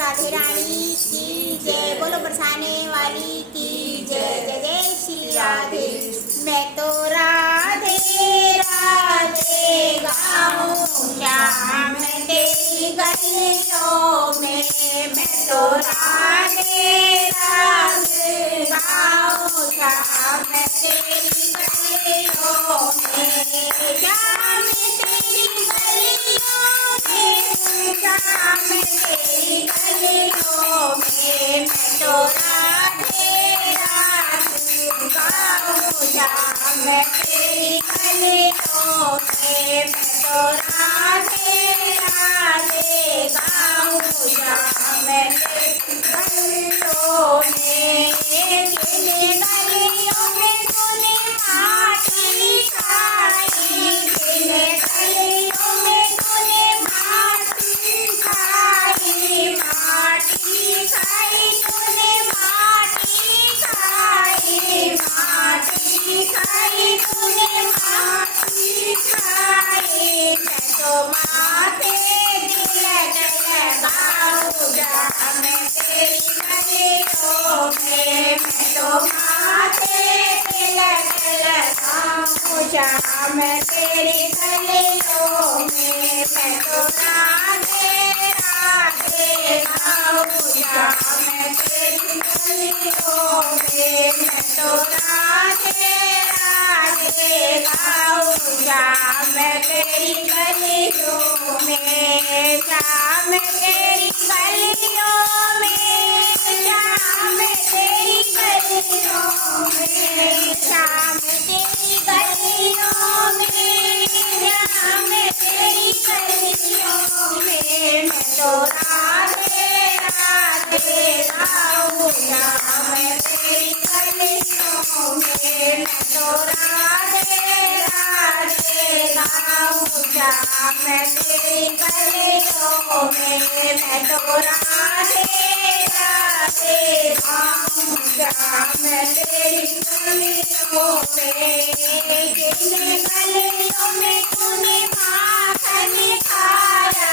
राधे रानी की जय। बोलो बरसाने वाली की जय। जय जय श्री राधे। मैं तो राधे राधे गाऊं श्याम तेरी गलियों में। मैं तो राधे राधे गाऊं श्याम तेरी गलियों में। श्याम तेरी गलियों में। श्याम तेरी गलियों में। मैं तो राधे राधे गाऊं श्याम तेरी गलियों में। मैं तो राधे राधे गाऊं श्याम तेरी गलियों में। तेरे गलियों में तूने माटी खाई। तेरे गलियों में तूने माटी खाई। माटी खाई तूने माटी खाई। माटी खाई तूने माटी खाई। मैं तो माथे तिलक लगाऊं श्याम तेरी गलियों में। मैं तो माथे तिलक लगाऊं श्याम तेरी गलियों में। मैं तो राधे राधे गाऊं श्याम तेरी गलियों में। मैं तो राधे राधे गाऊं श्याम तेरी गलियों में। श्याम तेरी गलियों में। श्याम तेरी गलियों में। श्याम तेरी गलियों में। श्याम तेरी गलियों में। मैं तो राधे राधे गाऊं श्याम तेरी गलियों में। मैं तो राधे राधे गाऊं श्याम तेरी गलियों में। मैं तो राधे राधे गाऊं श्याम तेरी गलियों में। जिन गलियों में तूने माखन खाया।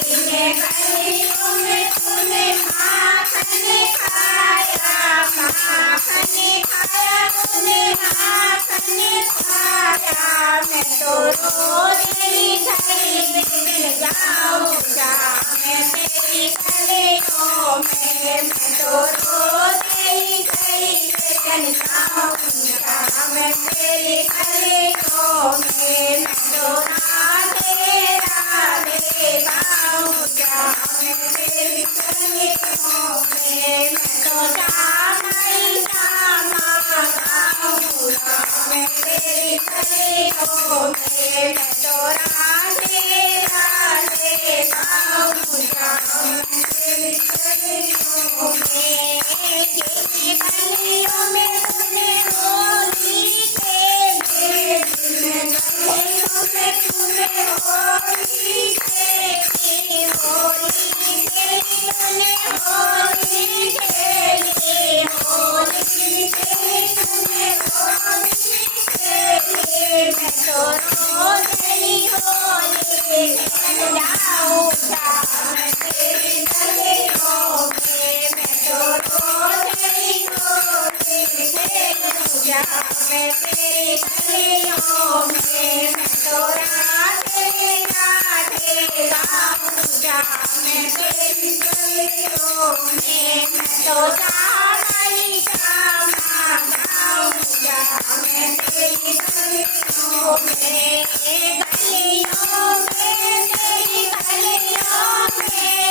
जिन गलियों में तूने माखन खाया। माखन खाया तूने माखन खाया। मैं तो रोज तेरी गली में जाऊं श्याम तेरी गलियों में। मैं तो रोज तेरी गली में जाऊं श्याम तेरी गलियों में। मैं तो राधे राधे गाऊं श्याम तेरी गलियों में। मैं तो श्यामा श्यामा गाऊं श्याम तेरी गलियों में। मैं तो राधे राधे गाऊं श्याम तेरी गलियों में। जिन गलियों में तूने होली खेली। जिन गलियों में तूने होली खेली। होली खेली तूने होली खेली। होली खेली तूने होली खेली। मैं तो रोज तेरी होली खेल जाऊं श्याम तेरी गलियों में। मैं तो रोज तेरी होली खेलूं श्याम तेरी गलियों में। मैं तो राधे राधे गाऊं श्याम तेरी गलियों में। मैं तो श्यामा श्यामा गाऊं श्याम तेरी गलियों में। गलियों में तेरी गलियों में।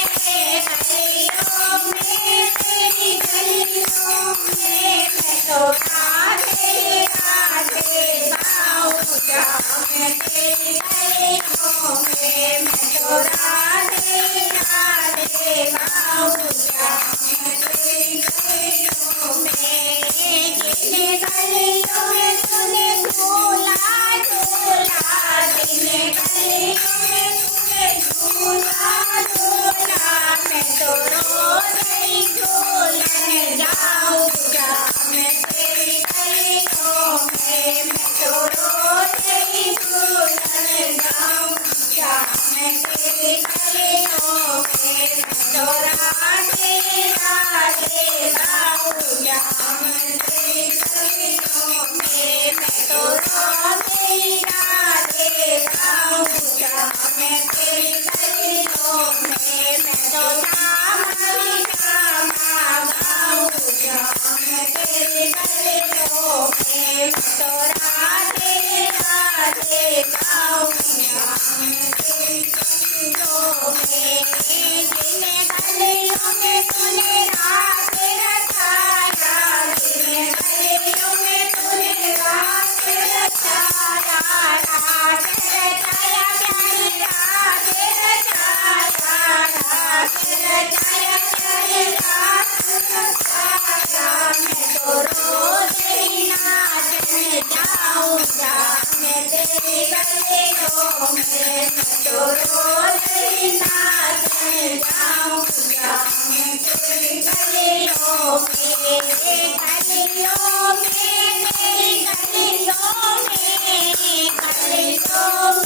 गलियों में तेरी गलियों में। मैं तो राधे राधे गाऊं श्याम तेरी गलियों में। मैं तो राधे राधे गाऊं श्याम तेरी गलियों में। जिन गलियों में तूने झूला झूला। जिन गलियों में तूने झूला झूला। मैं तो रोज तेरी झूलन जाऊं श्याम तेरी गलियों में। मैं तो रोज तेरी झूलन जाऊं श्याम तेरी गलियों में। मैं तो राधे मैं तो रोज राधे गाऊंगा मैं तेरी गलियों में मैं तो श्यामा गाऊंगा मैं तेरी गलियों में मैं तो राधे राधे गाऊंगा मैं तेरी गलियों में जिन गलियों में तूने राधे रचाया जिन गलियों में तूने राधे रचाया राधे रचाया प्यारी राधे रचाया राधे रचाया प्यारी राधे रचाया मैं तो रोज ही नाचने जाऊंगा मैं तेरी गलियों में मैं तो रोज ही नाचने जाऊंगा मैं तेरी गलियों में तेरी गलियों में